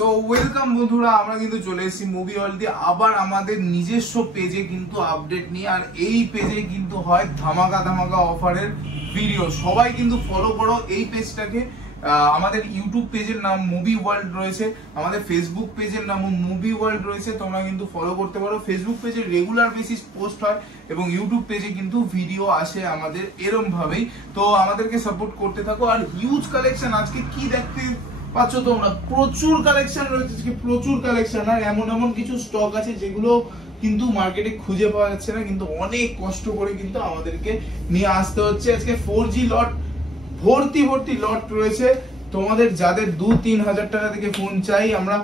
So welcome বন্ধুরা, আমরা কিন্তু চলে এসেছি মুভি ওয়ার্ল্ড দিয়ে আবার আমাদের নিজস্ব পেজে কিন্তু আপডেট নিয়ে। আর এই পেজে কিন্তু হয় ধামাকা ধামাকা অফারের ভিডিও। সবাই কিন্তু ফলো করো এই পেজটাকে। আমাদের ইউটিউব পেজের নাম মুভি ওয়ার্ল্ড রয়েছে, আমাদের ফেসবুক পেজের নাম মুভি ওয়ার্ল্ড রয়েছে, তোমরা কিন্তু ফলো করতে পারো। ফেসবুক পেজে রেগুলার বেসিস পোস্ট হয় এবং ইউটিউব পেজে কিন্তু ভিডিও আসে আমাদের এরম ভাবেই। তো আমাদেরকে সাপোর্ট করতে থাকো। আর হিউজ কালেকশন আজকে কি দেখতে পাচ্ছ তোমরা, প্রচুর কালেকশন রয়েছে আজকে, প্রচুর কালেকশন। আর এমন এমন কিছু স্টক আছে যেগুলো কিন্তু মার্কেটে খুঁজে পাওয়া যাচ্ছে না, কিন্তু অনেক কষ্ট করে কিন্তু আমাদেরকে নিয়ে আসতে হচ্ছে। আজকে 4G লট ভর্তি ভর্তি লট রয়েছে তোমাদের, যাদের 2-3 হাজার টাকা থেকে ফোন চাই। আমরা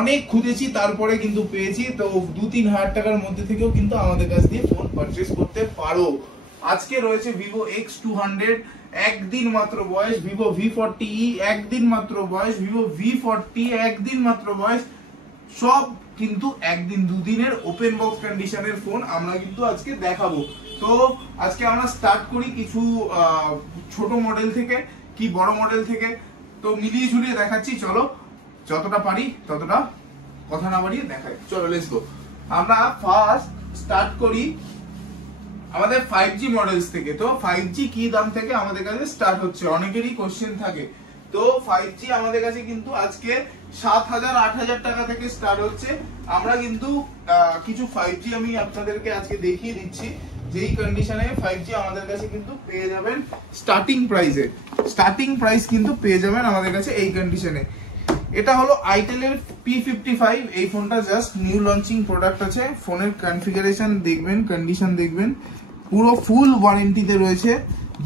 অনেক খুঁজেছি তারপরে কিন্তু পেয়েছি। তো 2-3 হাজার টাকার মধ্যে থেকেও কিন্তু আমাদের কাছ দিয়ে ফোন পারচেস করতে পারো। আজকে রয়েছে ভিভো X200 একদিন মাত্র বয়স, ভিভো V40e একদিন মাত্র বয়স, ভিভো V40 একদিন মাত্র বয়স, সব কিন্তু একদিন দুদিনের ওপেন বক্স কন্ডিশনের ফোন আমরা কিন্তু আজকে দেখাবো। তো আজকে আমরা স্টার্ট করি কিছু ছোট মডেল থেকে কি বড় মডেল থেকে, তো মিলিয়ে ঝুলিয়ে দেখাচ্ছি। চলো যতটা পারি ততটা, কথা না বাড়িয়ে দেখাই। চলো লেটস গো। আমরা ফার্স্ট স্টার্ট করি আমাদের 5G মডেলস থেকে। তো 5G কি দাম থেকে আমাদের কাছে স্টার্ট হচ্ছে, অনেকেরই কোশ্চেন থাকে। তো 5G আমাদের কাছে কিন্তু আজকে 7,000-8,000 টাকা থেকে স্টার্ট হচ্ছে। আমরা কিন্তু কিছু 5G আমি আপনাদেরকে আজকে দেখিয়ে দিচ্ছি, যেই কন্ডিশনে 5G আমাদের কাছে কিন্তু পেয়ে যাবেন স্টার্টিং প্রাইসে। স্টার্টিং প্রাইস কিন্তু পেয়ে যাবেন আমাদের কাছে এই কন্ডিশনে। এটা হলো আইটেলের P55। এই ফোনটা জাস্ট নিউ লঞ্চিং প্রোডাক্ট আছে। ফোনের কনফিগারেশন দেখবেন, কন্ডিশন দেখবেন, পুরো ফুল ওয়ারেন্টিতে রয়েছে।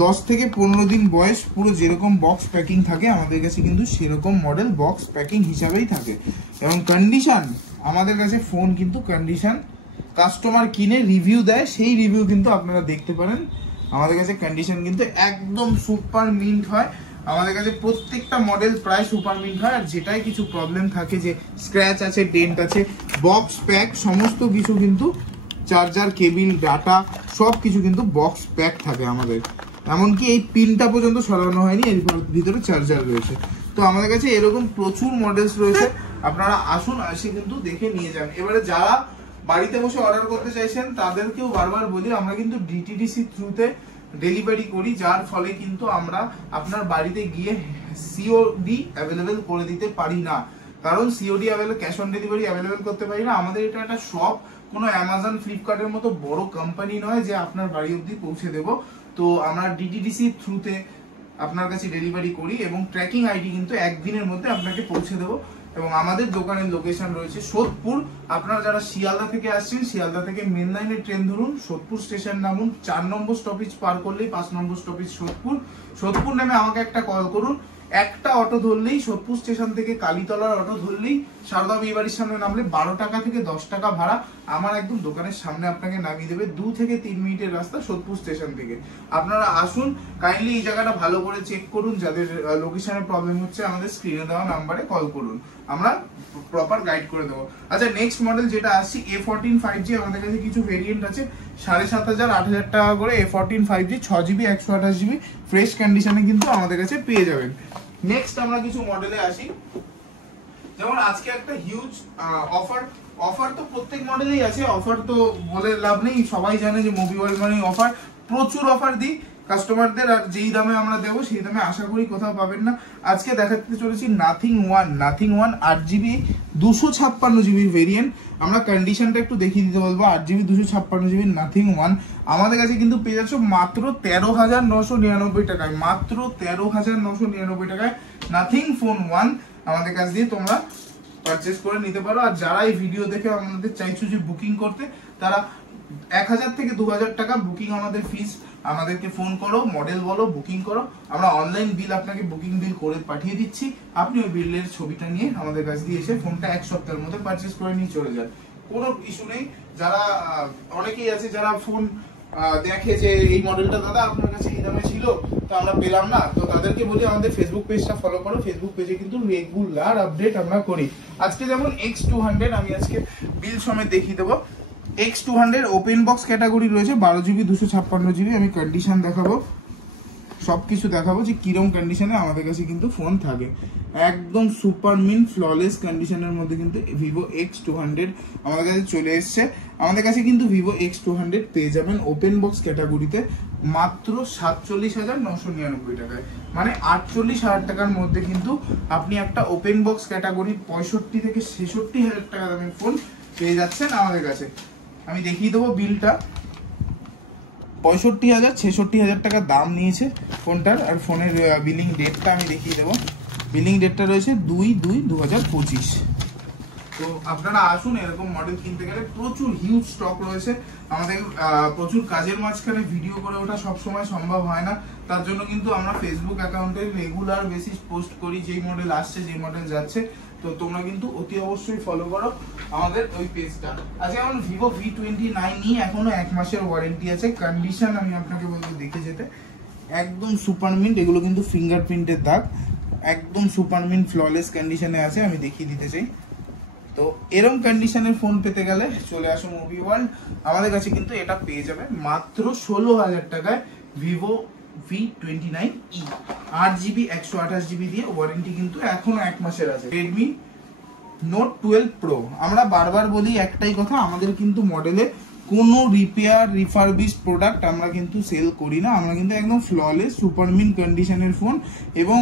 10 থেকে 15 দিন বয়স, পুরো যেরকম বক্স প্যাকিং থাকে আমাদের কাছে কিন্তু সেরকম মডেল বক্স প্যাকিং হিসাবেই থাকে। এবং কন্ডিশন আমাদের কাছে ফোন কিন্তু কন্ডিশন কাস্টমার কিনে রিভিউ দেয়, সেই রিভিউ কিন্তু আপনারা দেখতে পারেন। আমাদের কাছে কন্ডিশন কিন্তু একদম সুপার মিন্ট হয়। আমাদের কাছে প্রত্যেকটা মডেল প্রায় সুপার মিন্ট হয়। আর যেটাই কিছু প্রবলেম থাকে, যে স্ক্র্যাচ আছে, ডেন্ট আছে, বক্স প্যাক সমস্ত কিছু কিন্তু, চার্জার, কেবিল, ডাটা সব কিছু কিন্তু বক্স প্যাক থাকে আমাদের। এমনকি এই পিনটা পর্যন্ত সরানো হয়নি, এর ভিতরে চার্জার রয়েছে। তো আমাদের কাছে এরকম প্রচুর মডেলস রয়েছে, আপনারা আসুন, এসে কিন্তু দেখে নিয়ে যান। এবারে যারা বাড়িতে বসে অর্ডার করতে চাইছেন তাদেরকেও বারবার বলি, আমরা কিন্তু DTDC থ্রুতে ডেলিভারি করি, যার ফলে কিন্তু আমরা আপনার বাড়িতে গিয়ে COD অ্যাভেলেবেল করে দিতে পারি না। কারণ COD available, cash on delivery available করতে পারি না। আমাদের এটা একটা শপ, কোনো অ্যামাজন, ফ্লিপকার্টের মতো বড় কোম্পানি নয় যে আপনার বাড়ি অবধি পৌঁছে দেব। তো আমরা DTDC থ্রুতে আপনার কাছে ডেলিভারি করি এবং ট্র্যাকিং আইডি কিন্তু একদিনের মধ্যে আপনাকে পৌঁছে দেবো। এবং আমাদের দোকানের লোকেশন রয়েছে সোদপুর। আপনারা যারা শিয়ালদা থেকে আসছেন, শিয়ালদা থেকে মেন লাইনের ট্রেন ধরুন, সোদপুর স্টেশন নামুন, 4 নম্বর স্টপেজ পার করলেই 5 নম্বর স্টপেজ সোদপুর। সোদপুর নামে আমাকে একটা কল করুন, একটা অটো ধরলেই, সোদপুর স্টেশন থেকে কালীতলার অটো ধরলেই সারদা বিয়েবাড়ির সামনে নামলে 12 টাকা থেকে 10 টাকা ভাড়া, আমার একদম দোকানের সামনে আপনাকে নামিয়ে দেবে। 2 থেকে 3 মিনিটের রাস্তা সোদপুর স্টেশন থেকে। আপনারা আসুন, কাইন্ডলি এই জায়গাটা ভালো করে চেক করুন। যাদের লোকেশনের প্রবলেম হচ্ছে আমাদের স্ক্রিনে দেওয়া নাম্বারে কল করুন, আমরা প্রপার গাইড করে দেবো। আচ্ছা, নেক্সট মডেল যেটা আসছি A14 5G। আমাদের কাছে কিছু ভেরিয়েন্ট আছে 7,500-8,000 টাকা করে। A14 5G 6GB 128GB fresh কন্ডিশনে কিন্তু আমাদের কাছে পেয়ে যাবেন। নেক্সট আমরা কিছু মডেলে আসি, যেমন আজকে একটা হিউজ অফার তো প্রত্যেক মডেলেই আছে। অফার তো বলে লাভ নেই, সবাই জানে যে মুভি ওয়ার্ল্ড মানে অফার, প্রচুর অফার দিই কাস্টমারদের। আর যেই দামে আমরা দেবো সেই দামে আশা করি কোথাও পাবেন না। আজকে দেখাতে চলেছি nothing one 8GB 256GB variant. আমরা কন্ডিশনটা একটু দেখিয়ে দিতে বলবো। 8GB 256GB নাথিং ওয়ান আমাদের কাছে কিন্তু পেয়ে যাচ্ছ মাত্র 13,999 টাকায়, মাত্র 13,999 টাকায় নাথিং ফোন 1 আমাদের কাছ দিয়ে তোমরা পারচেস করে নিতে পারো। আর যারা এই ভিডিও দেখে আমাদের চাইছো যে বুকিং করতে, তারা 1,000 থেকে 2,000 টাকা বুকিং আমাদের ফিস, আমাদেরকে ফোন করো, মডেল বলো, বুকিং করো, আমরা অনলাইন বিল আপনাকে বুকিং বিল করে পাঠিয়ে দিচ্ছি। আপনি ওই বিলের ছবিটা নিয়ে আমাদের কাছ দিয়ে এসে ফোনটা 1 সপ্তাহের মধ্যে পারচেস করে নিয়ে চলে যান, কোনো ইস্যু নেই। যারা অনেকেই আছে যারা ফোন দেখে যে এই মডেলটা দাদা আপনার কাছে এই দামে ছিল, তো আমরা পেলাম না, তো তাদেরকে বলি আমাদের ফেসবুক পেজটা ফলো করো। ফেসবুক পেজে কিন্তু রেগুলার আপডেট আমরা করি। আজকে যেমন X200 আমি আজকে বিল সমেত দেখিয়ে দেবো। X200 ওপেন বক্স ক্যাটাগরি রয়েছে, 12GB 256GB। আমি কন্ডিশন দেখাবো, সবকিছু দেখাবো যে কিরম কন্ডিশনে আমাদের কাছে কিন্তু ফোন থাকে। একদম সুপার মিন ফ্ললেস কন্ডিশনের মধ্যে কিন্তু ভিভো X200 আমাদের কাছে চলে এসছে। আমাদের কাছে কিন্তু ভিভো X200 পেয়ে যাবেন ওপেন বক্স ক্যাটাগরিতে মাত্র 47,999 টাকায়, মানে 48,000 টাকার মধ্যে কিন্তু আপনি একটা ওপেন বক্স ক্যাটাগরি 65 থেকে 66,000 টাকা দামের ফোন পেয়ে যাচ্ছেন আমাদের কাছে। আমি দেখিয়ে দেবো বিলটা। 65,000 66,000 টাকা দাম নিয়েছে ফোনটার। আর ফোনের বিলিং ডেটটা আমি দেখিয়ে দেবো। বিলিং ডেটটা রয়েছে 2/2/2025। তো আপনারা আসুন, এরকম মডেল কিনতে গেলে প্রচুর হিউজ স্টক রয়েছে আমাদের। প্রচুর কাজের মাঝখানে ভিডিও করে ওঠা সবসময় সম্ভব হয় না, তার জন্য কিন্তু আমরা ফেসবুক অ্যাকাউন্টে রেগুলার বেসিস পোস্ট করি যেই মডেল আসছে যেই মডেল যাচ্ছে। তো তোমরা কিন্তু অতি অবশ্যই ফলো করো আমাদের ওই পেজটা। আজকে আমার ভিভো V29 নিয়ে এখনো 1 মাসের ওয়ারেন্টি আছে। কন্ডিশন আমি আপনাকে বলবো দেখে যেতে, একদম সুপার মিন্ট। এগুলো কিন্তু ফিঙ্গারপ্রিন্টের দাগ, একদম সুপার মিন্ট ফ্ললেস কন্ডিশনে আছে। আমি দেখিয়ে দিতে চাই। তো এরকম কন্ডিশনের ফোন পেতে গেলে চলে আসো মুভি ওয়ার্ল্ড। আমাদের কাছে কিন্তু এটা পেয়ে যাবে মাত্র 16,000 টাকায় ভিভো V29e 8GB 128GB দিয়ে। ওয়ারেন্টি কিন্তু এখনো 1 মাসের আছে। Redmi note 12 pro. আমরা বারবার বলি একটাই কথা, আমাদের কিন্তু মডেলে কোনো রিপেয়ার রিফারবিশ প্রোডাক্ট আমরা কিন্তু সেল করি না। আমরা কিন্তু একদম ফ্ললেস সুপার মিন কন্ডিশনের ফোন এবং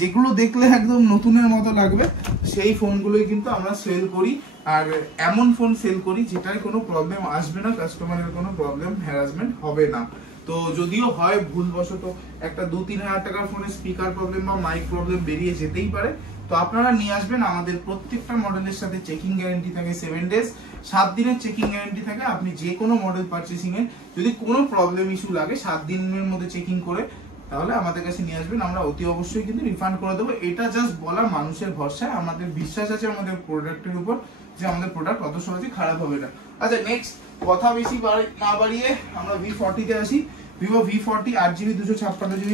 যেগুলো দেখলে একদম নতুনের মতো লাগবে সেই ফোনগুলোই কিন্তু আমরা সেল করি। আর এমন ফোন সেল করি যেটায় কোনো প্রবলেম আসবে না, কাস্টমারের কোনো প্রবলেম হ্যারাসমেন্ট হবে না। তো যদিও হয় ভুলবশত একটা 2-3 হাজার টাকার ফোনে স্পিকার প্রবলেম বা মাইক প্রবলেম বেরিয়ে যেতেই পারে, তো আপনারা নিয়ে আসবেন। আমাদের প্রত্যেকটা মডেলের সাথে চেকিং গ্যারান্টি থাকে 7 ডেজ, 7 দিনের চেকিং গ্যারান্টি থাকে। আপনি যে কোনো মডেল পারচেসিং এ যদি কোনো প্রবলেম ইস্যু লাগে 7 দিনের মধ্যে চেকিং করে তাহলে আমাদের কাছে নিয়ে আসবেন, আমরা অতি অবশ্যই কিন্তু রিফান্ড করে দেবো। এটা জাস্ট বলা মানুষের ভরসায়, আমাদের বিশ্বাস আছে আমাদের প্রোডাক্টের উপর যে আমাদের প্রোডাক্ট অত সহজে খারাপ হবে না। আচ্ছা, নেক্সট কথা বেশি না বাড়িয়ে আমরা V40 তে আসি। Vivo V40 8GB 256GB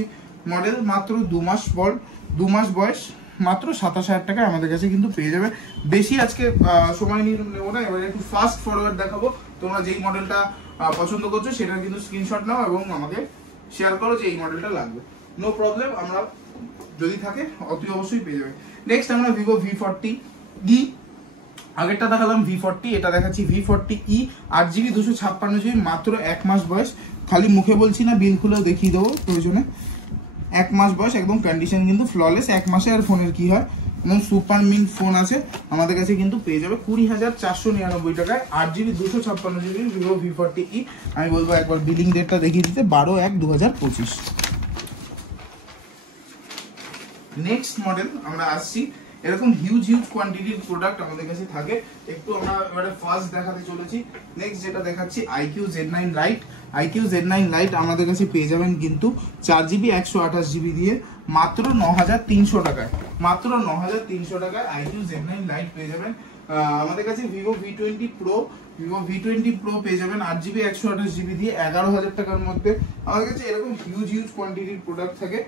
model, মাত্র 2 মাস বয়স, মাত্র 27,000 টাকায় আমাদের কাছে কিন্তু পেয়ে যাবে। বেশি আজকে সময় নিয়ে নেবো না, এবারে একটু ফাস্ট ফরওয়ার্ড দেখাবো। তোমরা যেই মডেলটা পছন্দ করছো সেটার কিন্তু স্ক্রিনশট নাও এবং আমাকে শেয়ার করো যে এই মডেলটা লাগবে। নো প্রবলেম, আমরা যদি থাকে অতি অবশ্যই পেয়ে যাবে। নেক্সট আমরা ভিভো V40e, আগেরটা দেখালাম V40, এটা দেখাচ্ছি V40e 8GB 256GB, মাত্র 1 মাস বয়স। খালি মুখে বলছি না, বিল খুলেও দেখিয়ে দেবো প্রয়োজনে। 1 মাস বয়স, একদম কন্ডিশন কিন্তু ফ্ললেস। 1 মাসে আর ফোনের কি হয়, এবং সুপার মিন ফোন আছে আমাদের কাছে কিন্তু পেয়ে যাবে 20,499 টাকায় 8GB 256GB ভিভো V40e। আমি বলবো একবার বিলিং ডেটটা দেখিয়ে দিতে, 12/1/2025। নেক্সট মডেল আমরা আসছি। এরকম হিউজ কোয়ান্টিটির প্রোডাক্ট আমাদের কাছে থাকে। একটু আমরা এবারে ফার্স্ট দেখাতে চলেছি। নেক্সট যেটা দেখাচ্ছি iQOO Z9 Lite। iQOO Z9 Lite আমাদের কাছে পেয়ে যাবেন কিন্তু 4GB 128GB দিয়ে মাত্র 9,300 টাকায়। মাত্র 9,300 টাকায় iQOO Z9 Lite পেয়ে যাবেন। আমাদের কাছে ভিভো V20 Pro পেয়ে যাবেন 8GB 128GB দিয়ে 11,000 টাকার মধ্যে। আমাদের কাছে এরকম হিউজ কোয়ান্টিটির প্রোডাক্ট থাকে।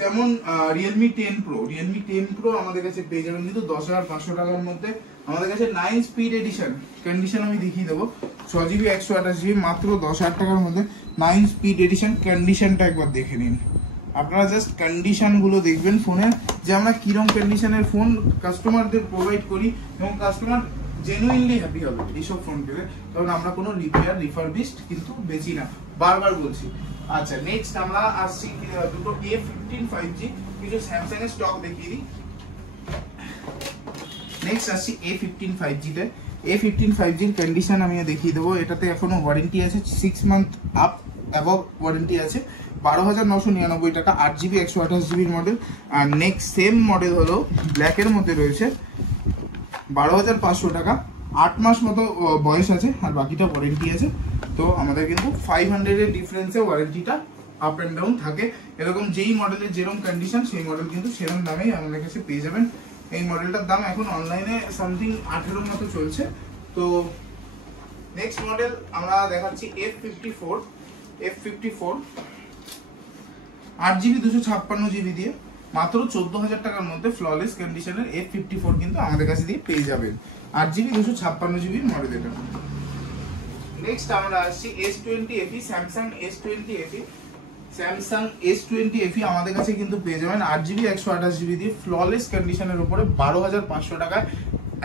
যেমন Realme 10 Pro আমাদের কাছে পেয়ে যাবেন কিন্তু 10,500 টাকার মধ্যে। আমাদের কাছে 9 স্পিড এডিশন, কন্ডিশন আমি দেখিয়ে দেবো, 6GB 128GB মাত্র 10,000 টাকার মধ্যে। 9 স্পিড এডিশন, কন্ডিশনটা একবার দেখে নিন। আপনারা জাস্ট কন্ডিশন গুলো দেখবেন ফোনের, যে আমরা কিরম কন্ডিশনের ফোন কাস্টমারদের প্রোভাইড করি এবং কাস্টমার জেনুইনলি হ্যাপি হবে এইসব ফোন পেলে, কারণ আমরা কোনো রিপেয়ার রিফারবিশড কিন্তু বেচি না, বারবার বলছি। আচ্ছা, নেক্সট আমরা আসছি দুটো A15 5G, কিছু স্যামসাং এর স্টক দেখিয়ে দিই। নেক্সট আসছি A15 5G তে। A15 5G এর কন্ডিশন আমি দেখিয়ে দেবো। এটাতে এখনো ওয়ারেন্টি আছে 6 মান্থ আপ অ্যাবভ ওয়ারেন্টি আছে। 12,999 টাকা, 8GB 128GB মডেল। আর নেক্সট সেম মডেল হলো ব্ল্যাকের মধ্যে রয়েছে 12,500 টাকা, 8 মাস মতো বয়স আছে আর বাকিটা ওয়ারেন্টি আছে। তো আমাদের কিন্তু 500 এর ডিফারেন্সে ওয়ারেন্টিটা আপ এন্ড ডাউন থাকে। এরকম যেই মডেলের যেরকম কন্ডিশন সেই মডেল কিন্তু সেরকম দামেই আমাদের কাছে পেয়ে যাবেন। এই মডেলটার দাম এখন অনলাইনে সামথিং 18 মতো চলছে। তো নেক্সট মডেল আমরা দেখাচ্ছি F54 8GB 256GB দিয়ে মাত্র 14,000 টাকার মধ্যে ফ্ললেস কন্ডিশনের F54 কিন্তু আমাদের কাছে দিয়ে পেয়ে যাবেন। 8GB 256GB মডেল এটা। নেক্সট আমরা আসছি S20 FE, Samsung S20 FE। Samsung S20 FE আমাদের কাছে কিন্তু পেয়ে যাবেন 8GB 128GB দিয়ে ফ্ললেস কন্ডিশনের উপরে 12,500 টাকায়,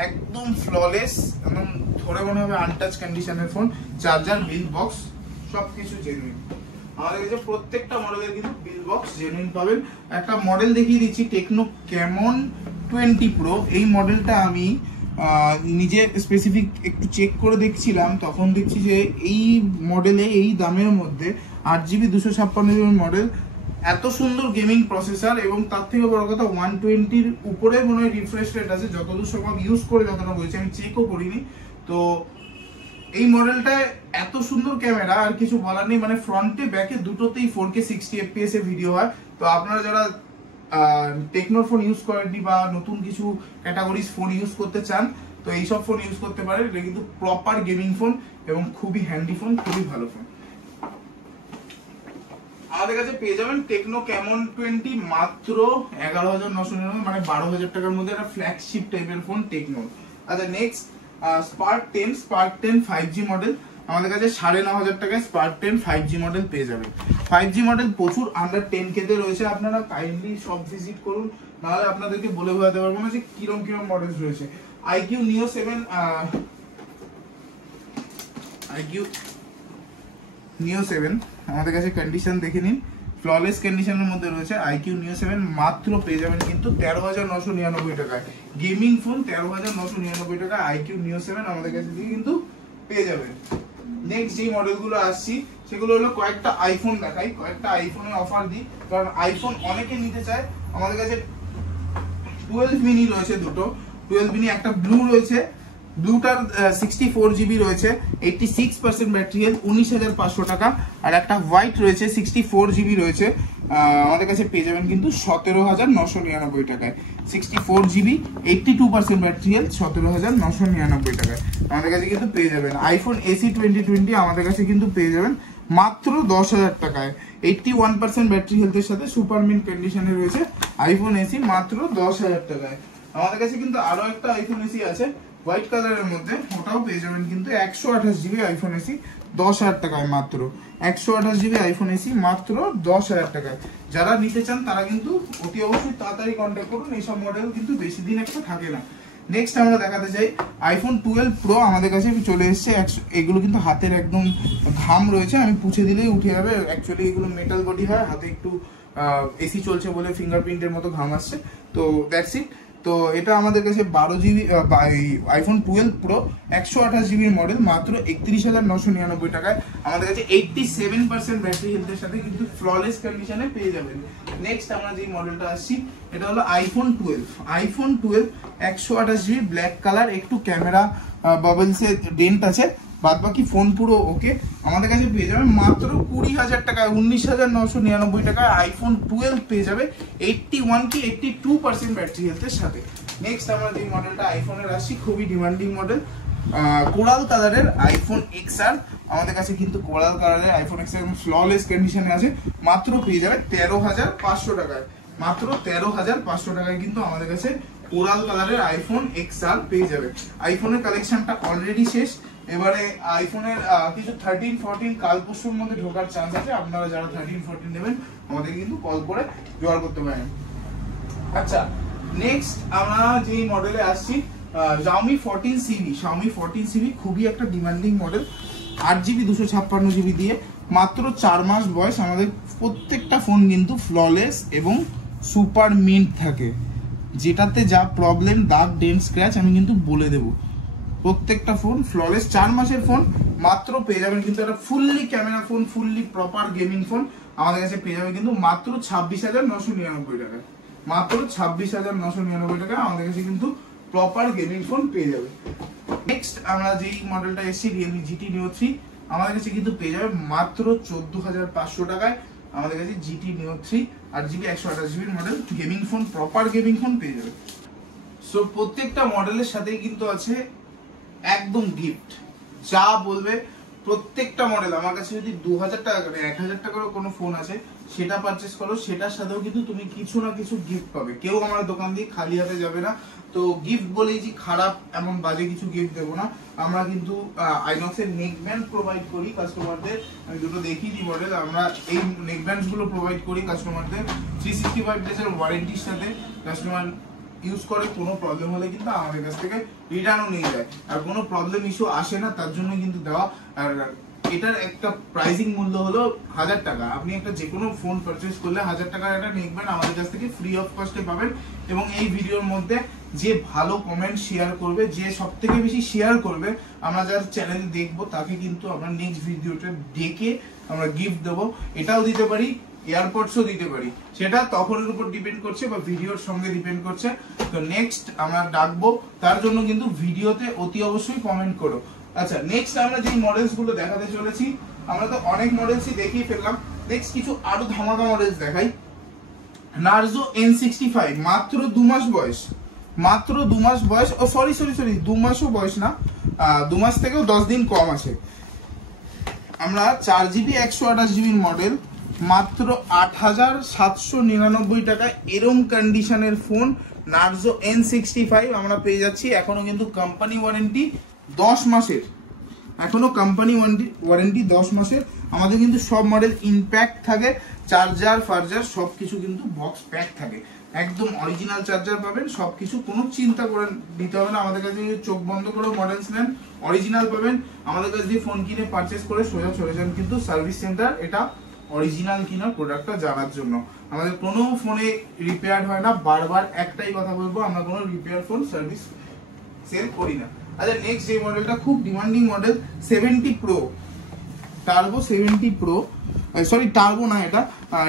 একদম ফ্ললেস, একদম ধরে মনে হবে আনটাচ কন্ডিশনের ফোন। চার্জার, বিল বক্স সবকিছু জেনুইন। আমাদের কাছে প্রত্যেকটা মডেলের কিন্তু বিল বক্স জেনুইন পাবেন। একটা মডেল দেখিয়ে দিচ্ছি, টেকনো ক্যামন 20 প্রো। এই মডেলটা আমি নিজে স্পেসিফিক একটু চেক করে দেখছিলাম, তখন দেখছি যে এই মডেলে এই দামের মধ্যে 8GB 256GB মডেল, এত সুন্দর গেমিং প্রসেসর, এবং তার থেকে বড় কথা 120-র উপরে মনে হয় রিফ্রেশ রেট আছে, যতদূর সম্ভব ইউজ করে যতটা বলছি, আমি চেকও করিনি। তো এই মডেলটায় এত সুন্দর ক্যামেরা, আর কিছু বলার নেই। মানে ফ্রন্টে ব্যাকে দুটোতেই 4K 60 FPS এ ভিডিও হয়। তো আপনারা যারা টেকনোর ফোন ইউজ করেননি বা নতুন কিছু ক্যাটাগরিজ ফোন ইউজ করতে চান, তো এইসব ফোন ইউজ করতে পারেন। এটা কিন্তু প্রপার গেমিং ফোন এবং খুবই হ্যান্ডি ফোন, খুবই ভালো ফোন। আমাদের কাছে পেয়ে যাবেন টেকনো ক্যামন 20 মাত্র 11,999, মানে 12,000 টাকার মধ্যে একটা ফ্ল্যাগশিপ টাইপের ফোন টেকনো। আচ্ছা, নেক্সট স্পার্ক 10 5G মডেল আমাদের কাছে 9,500 টাকায় স্পার্ক 10 5G মডেল পেয়ে যাবেন। 5G মডেল প্রচুর আন্ডার 10K তে রয়েছে, আপনারা কাইন্ডলি সব ভিজিট করুন, নাহলে আপনাদেরকে বলে বোঝাতে পারবো না যে কিরম মডেল রয়েছে। IQ Neo 7 আমাদের কাছে কন্ডিশন দেখে নিন, ফ্ললেস কন্ডিশনের মধ্যে রয়েছে। IQ Neo 7 মাত্র পেয়ে যাবেন কিন্তু 13,999 টাকায়। গেমিং ফোন 13,999 টাকায় IQ Neo 7 আমাদের কাছে কিন্তু পেয়ে যাবেন। নেক্সট যে মডেলগুলো আসছি সেগুলো হলো, কয়েকটা আইফোন দেখাই, কয়েকটা আইফোনে অফার দিই, কারণ আইফোন অনেকে নিতে চায়। আমাদের কাছে 12 মিনি রয়েছে দুটো, 12 মিনি, একটা ব্লু রয়েছে, ব্লুটার 64GB রয়েছে, 86% ব্যাটারি হেলথ, 19,500 টাকা। আর একটা হোয়াইট রয়েছে 64GB রয়েছে, আমাদের কাছে পেয়ে যাবেন কিন্তু 17,999 টাকায়। 64GB 82% ব্যাটারি হেলথ, 17,999 টাকায় আমাদের কাছে কিন্তু পেয়ে যাবেন। আইফোন SE 2020 আমাদের কাছে কিন্তু পেয়ে যাবেন মাত্র 10,000 টাকায়। 81% ব্যাটারি হেলথের সাথে সুপার মিন্ট কন্ডিশনে রয়েছে আইফোন SE মাত্র 10,000 টাকায়। আমাদের কাছে কিন্তু আরো একটা আইফোন SE আছে হোয়াইট কালারের মধ্যে, ওটাও পেয়ে যাবেন কিন্তু 128GB আইফোন SE 10,000 টাকায় মাত্র। 128GB আইফোন SE মাত্র 10,000 টাকায়। যারা নিতে চান তারা কিন্তু অতি অবশ্যই তাড়াতাড়ি কন্ট্যাক্ট করুন, এইসব মডেল কিন্তু বেশি দিন একটা থাকে না। নেক্সট আমরা দেখাতে চাই আইফোন 12 প্রো আমাদের কাছে চলে এসছে। এগুলো কিন্তু হাতের একদম ঘাম রয়েছে, আমি পুছে দিলেই উঠে যাবে। অ্যাকচুয়ালি এগুলো মেটাল বডি হয়, হাতে একটু এসি চলছে বলে ফিঙ্গারপ্রিন্টের মতো ঘাম আসছে, তো দ্যাটস ইট। তো এটা আমাদের কাছে 12GB iPhone 12 pro 128GB model মাত্র 31,999 টাকায় আমাদের কাছে 87% ব্যাটারি হেলথের সাথে কিন্তু ফ্ললেস কন্ডিশনে পেয়ে যাবেন। নেক্সট আমরা যে মডেলটা আসছি এটা হলো আইফোন 12 128GB ব্ল্যাক কালার, একটু ক্যামেরা বাবলসে ডেন্ট আছে, বাদ বাকি ফোন পুরো ওকে। আমাদের কাছে পেয়ে যাবে মাত্র 20,000 টাকায়, 19,999 টাকায় আইফোন 12 পেয়ে যাবে 82% ব্যাটারি হেলথের সাথে। নেক্সট আমরা যে মডেলটা আইফোনের আসছি, খুবই ডিমান্ডিং মডেল, কোরাল কালারের আইফোন XR আমাদের কাছে কিন্তু কোরাল কালারের আইফোন XR ফ্ললেস কন্ডিশনে আছে, মাত্র পেয়ে যাবে 13,500 টাকায়। মাত্র 13,500 টাকায় কিন্তু আমাদের কাছে কোরাল কালারের আইফোন XR পেয়ে যাবে। আইফোনের কালেকশনটা অলরেডি শেষ, এবারে আইফোনের কিছু 13, 14 কাল পরশুর মধ্যে ঢোকার চান্স আছে। আপনারা যারা 13, 14 নেবেন আমাদের কিন্তু কল করে জোগাড় করতে পারেন। আচ্ছা, নেক্সট আমরা যে মডেলে আসছি Xiaomi 14CV খুবই একটা ডিমান্ডিং মডেল, 8GB 256GB দিয়ে, মাত্র 4 মাস বয়স। আমাদের প্রত্যেকটা ফোন কিন্তু ফ্ললেস এবং সুপার মিন্ট থাকে, যেটাতে যা প্রবলেম, দাগ, ডেন্ট, স্ক্র্যাচ আমি কিন্তু বলে দেবো। প্রত্যেকটা ফোন ফ্ললেস, 4 মাসের ফোন মাত্র পেয়ে যাবেন কিন্তু একটা fully camera phone, fully proper gaming phone আমাদের কাছে পেয়ে যাবেন কিন্তু মাত্র 26,999 টাকায়। মাত্র 26,999 টাকায় আমাদের কাছে কিন্তু প্রপার গেমিং ফোন পেয়ে যাবে। নেক্সট আমরা যেই মডেলটা এসেছি Realme GT Neo 3 আমাদের কাছে কিন্তু পেয়ে যাবে মাত্র 14,500 টাকায়। আমাদের কাছে GT Neo 3 8GB 128GB model gaming phone, proper gaming phone পেয়ে যাবে। সো প্রত্যেকটা মডেলের সাথেই কিন্তু আছে একদম গিফট, যা বলবে প্রত্যেকটা মডেল। আমার কাছে যদি 2,000 টাকা করে 1,000 টাকারও কোনো ফোন আছে সেটা পারচেস করো, সেটার সাথেও কিন্তু তুমি কিছু না কিছু গিফট পাবে। কেউ আমার দোকান দিয়ে খালি হাতে যাবে না। তো গিফট বলেই যে খারাপ এমন বাজে কিছু গিফট দেবো না। আমরা কিন্তু আইনক্সের নেক ব্যান্ড প্রোভাইড করি কাস্টমারদের। আমি দুটো দেখিয়ে দিই মডেল। আমরা এই নেক ব্যান্ডস গুলো প্রোভাইড করি কাস্টমারদের 365 ডেজের ওয়ারেন্টির সাথে। কাস্টমার ইউজ করে, কোনো প্রবলেম হলে কিন্তু আমাদের কাছ থেকে রিটার্নও নিয়ে যায়, আর কোনো প্রবলেম ইস্যু আসে না, তার জন্য কিন্তু দেওয়া। আর এটার একটা প্রাইসিং মূল্য হলো 1000 টাকা। আপনি একটা যে কোনো ফোন পারচেস করলে 1000 টাকার একটা নেকবেন আমাদের কাছ থেকে ফ্রি অফ কস্টে পাবেন। এবং এই ভিডিওর মধ্যে যে ভালো কমেন্ট শেয়ার করবে, যে সব থেকে বেশি শেয়ার করবে, আমরা যার চ্যানেল দেখবো তাকে কিন্তু আমরা নেক্সট ভিডিওটা ডেকে আমরা গিফট দেবো। এটাও দিতে পারি, এয়ারপডসও দিতে পারি, সেটা তখনের উপর ডিপেন্ড করছে বা ভিডিওর সঙ্গে ডিপেন্ড করছে। তো নেক্সট আমরা ডাকবো, তার জন্য কিন্তু ভিডিওতে অতি অবশ্যই কমেন্ট করো। আচ্ছা, নেক্সট আমরা যে মডেলস গুলো দেখাতে চলেছি, আমরা তো অনেক মডেলসই দেখিয়ে ফেললাম। নেক্সট কিছু আরো ধামাকা মডেলস দেখাই। নার্জো N65, মাত্র 2 মাস বয়স, মাত্র 2 মাস বয়স। ও সরি 2 মাসও বয়স না, 2 মাস থেকেও 10 দিন কম আছে। আমরা 4GB 128GB মডেল মাত্র 8799 টাকা এরম কন্ডিশনের ফোন নার্জো N65 আমরা পেয়ে যাচ্ছি। এখনো কিন্তু কোম্পানি ওয়ারেন্টি 10 মাসের, এখনো কোম্পানি ওয়ারেন্টি 10 মাসের। আমাদের কিন্তু সব মডেল ইনপ্যাক্ট থাকে, চার্জার ফার্জার সবকিছু কিন্তু বক্স প্যাক থাকে, একদম অরিজিনাল চার্জার পাবেন। সবকিছু কোনো চিন্তা করে দিতে হবে না। আমাদের কাছে চোখ বন্ধ করে মডেলস নেন, অরিজিনাল পাবেন। আমাদের কাছে দিয়ে ফোন কিনে পারচেস করে সোজা চলে যান কিন্তু সার্ভিস সেন্টার, এটা অরিজিনাল কিনা প্রোডাক্টটা জানার জন্য। আমাদের কোনো ফোনে রিপেয়ার হয় না। বারবার একটাই কথা বলবো, আমরা কোনো রিপেয়ার ফোন সার্ভিস সেল করি না। আচ্ছা, নেক্সট যে মডেলটা খুব demanding model 70 pro, turbo 70 pro, sorry turbo না, এটা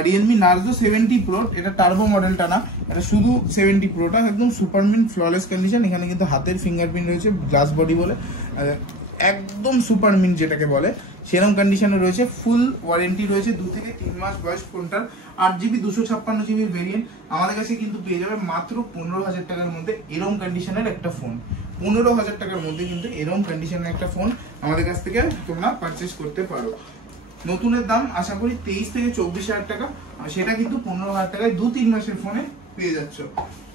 রিয়েলমি নার্জো 70 প্রো। এটা টার্বো মডেলটা না, এটা শুধু 70 প্রোটা। একদম সুপারমিন ফ্ললেস কন্ডিশন। এখানে কিন্তু হাতের ফিঙ্গারপ্রিন্ট রয়েছে, গ্লাস বডি বলে, একদম সুপারমিন যেটাকে বলে সেরকম কন্ডিশনে রয়েছে। ফুল ওয়ারেন্টি রয়েছে, 2 থেকে 3 মাস বয়স ফোনটার। 8GB 256GB ভেরিয়েন্ট আমাদের কাছে কিন্তু পেয়ে যাবে মাত্র 15,000 টাকার মধ্যে এরকম কন্ডিশনের একটা ফোন। 15,000 টাকার মধ্যে কিন্তু এরকম কন্ডিশনের একটা ফোন আমাদের কাছ থেকে তোমরা পারচেস করতে পারো। নতুনের দাম আশা করি 23 থেকে 24,000 টাকা, সেটা কিন্তু 15,000 টাকায় 2-3 মাসের ফোনে পেয়ে যাচ্ছ।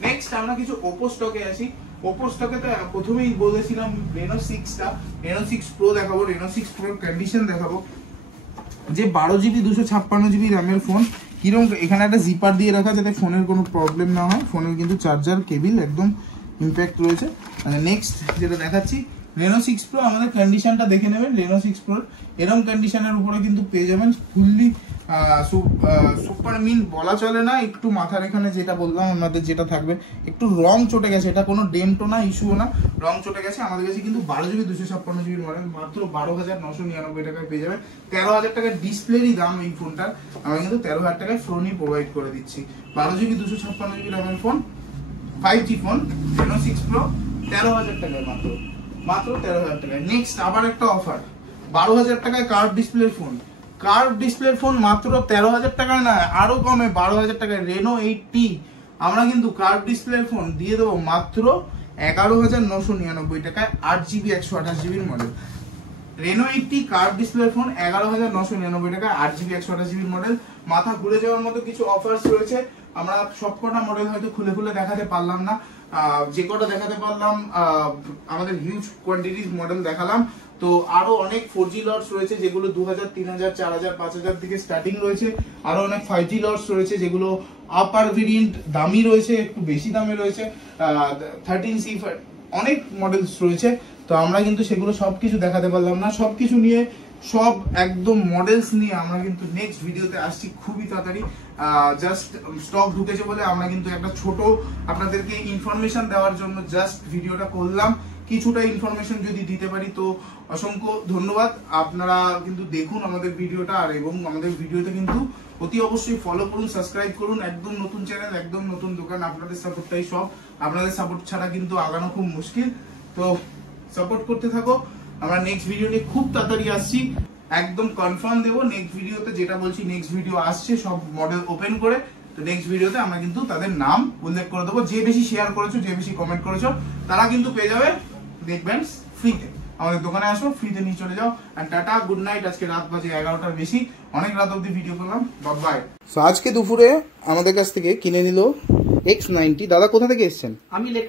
নেক্সট আমরা কিছু ওপো স্টকে আসি। ওপো স্টকে তো প্রথমেই বলেছিলাম রেনো 6টা, রেনো 6 প্রো দেখাবো, রেনো 6 প্রোর কন্ডিশন দেখাবো। যে 12GB 256GB র্যামের ফোন, কিরকম এখানে একটা জিপার দিয়ে রাখা যাতে ফোনের কোনো প্রবলেম না হয়। ফোনের কিন্তু চার্জার কেবিল একদম ইম্প্যাক্ট রয়েছে। নেক্সট যেটা দেখাচ্ছি রেনো 6 প্রো, আমাদের কন্ডিশনটা দেখে নেবেন। রেনো 6 প্রো এরকম কন্ডিশনের উপরে কিন্তু পেয়ে যাবেন ফুললি সুপার মিন বলা চলে না, একটু মাথার এখানে যেটা বললাম আমাদের যেটা থাকবে একটু রং চটে গেছে, এটা কোনো ডেন্টও না, ইস্যুও না, রং চটে গেছে। আমাদের কাছে কিন্তু 12GB 256GB মডেল মাত্র 12,999 টাকায় পেয়ে যাবে। 13,000 টাকার ডিসপ্লেরই দাম এই ফোনটার, আমরা কিন্তু 13,000 টাকায় ফোনই প্রোভাইড করে দিচ্ছি। 12GB 256GB র্যামের phone, 5G phone, Reno 6 pro 13,000 টাকায়, মাত্র 13,000 টাকায়। নেক্সট আবার একটা অফার, 12,000 টাকায় কার্ভ ডিসপ্লের ফোন। কার্ভ ডিসপ্লের ফোন মাত্র 13,000 টাকায় না, আরো কমে 12,000 টাকায় রেনো 8T আমরা কিন্তু কার্ভ ডিসপ্লের ফোন দিয়ে দেবো মাত্র 11,999 টাকায়। 8GB 128GB model Reno 8T curve ডিসপ্লের ফোন 11,999 টাকায়, 8GB 128GB মডেল। মাথা ঘুরে যাওয়ার মতো কিছু অফার্স রয়েছে। আমরা সবকটা মডেল হয়তো খুলে খুলে দেখাতে পারলাম না, যে কটা দেখাতে পারলাম আমাদের হিউজ কোয়ান্টিটির মডেল দেখালাম। তো আরো অনেক 4G লটস রয়েছে যেগুলো 2,000, 3,000, 4,000, 5,000 থেকে স্টার্টিং রয়েছে। আরো অনেক 5G লটস রয়েছে যেগুলো আপার ভেরিয়েন্ট দামি রয়েছে, একটু বেশি দামে রয়েছে। 13C অনেক মডেলস রয়েছে। তো আমরা কিন্তু সেগুলো সবকিছু দেখাতে পারলাম না। সবকিছু নিয়ে সব একদম মডেলস নিয়ে আমরা কিন্তু নেক্সট ভিডিওতে আসছি খুবই তাড়াতাড়ি। জাস্ট স্টক ঢুকেছে বলে আমরা কিন্তু একটা ছোট আপনাদেরকে ইনফরমেশন দেওয়ার জন্য জাস্ট ভিডিওটা করলাম। কিছুটা ইনফরমেশন যদি দিতে পারি তো অসংখ্য ধন্যবাদ। আপনারা কিন্তু দেখুন আমাদের ভিডিওটা, আর এবং আমাদের ভিডিওতে কিন্তু অতি অবশ্যই ফলো করুন, সাবস্ক্রাইব করুন। একদম নতুন চ্যানেল, একদম নতুন দোকান, আপনাদের সাপোর্টটাই সব। আপনাদের সাপোর্ট ছাড়া কিন্তু আগানো খুব মুশকিল। তো সাপোর্ট করতে থাকো। আমরা নেক্সট ভিডিও নিয়ে খুব তাড়াতাড়ি আসছি, একদম কনফার্ম দেবো। নেক্সট ভিডিওতে যেটা বলছি, নেক্সট ভিডিও আসছে সব মডেল ওপেন করে। তো নেক্সট ভিডিওতে আমরা কিন্তু তাদের নাম উল্লেখ করে দেবো। যে বেশি শেয়ার করেছো, যে বেশি কমেন্ট করেছো, তারা কিন্তু পেয়ে যাবে দেখবেন ফ্রিতে। আমাদের দোকানে আসো, ফ্রিতে নিয়ে চলে যাও। আর টাটা, গুড নাইট। আজকে রাত বাজে 11টার বেশি, অনেক রাত অবধি ভিডিও করলাম, বাই। তো আজকে দুপুরে আমাদের কাছ থেকে কিনে নিল X90। দাদা কোথা থেকে এসেছেন? আমি লেক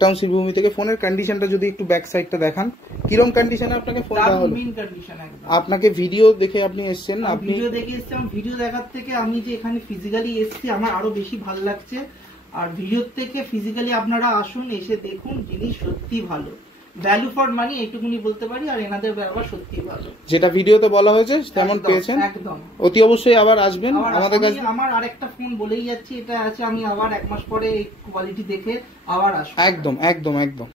টাউন শ্রীভূমি থেকে। ফোনের কন্ডিশনটা যদি একটু ব্যাক সাইডটা দেখান, কিরকম কন্ডিশনে আপনাকে ফোন দেওয়া হলো? আপনাকে ভিডিও দেখে আপনি এসেছেন? আপনি ভিডিও দেখে এসেছেন? ভিডিও দেখার থেকে আমি যে এখানে ফিজিক্যালি এসেছি আমার আরো বেশি ভালো লাগছে। আর ভিডিও থেকে ফিজিক্যালি আপনারা আসুন, এসে দেখুন, জিনিস সত্যি ভালো, ভ্যালু ফর মানি এইটুকুনি বলতে পারি। আর এনাদের ব্যবহার সত্যি ভালো, যেটা ভিডিওতে বলা হয়েছে তেমন পেয়েছেন। একদম অতি অবশ্যই আবার আসবেন আমাদের কাছে। আমার আরেকটা ফোন বলেই যাচ্ছি, এটা আছে, আমি আবার 1 মাস পরে কোয়ালিটি দেখে আবার আসবো। একদম একদম একদম।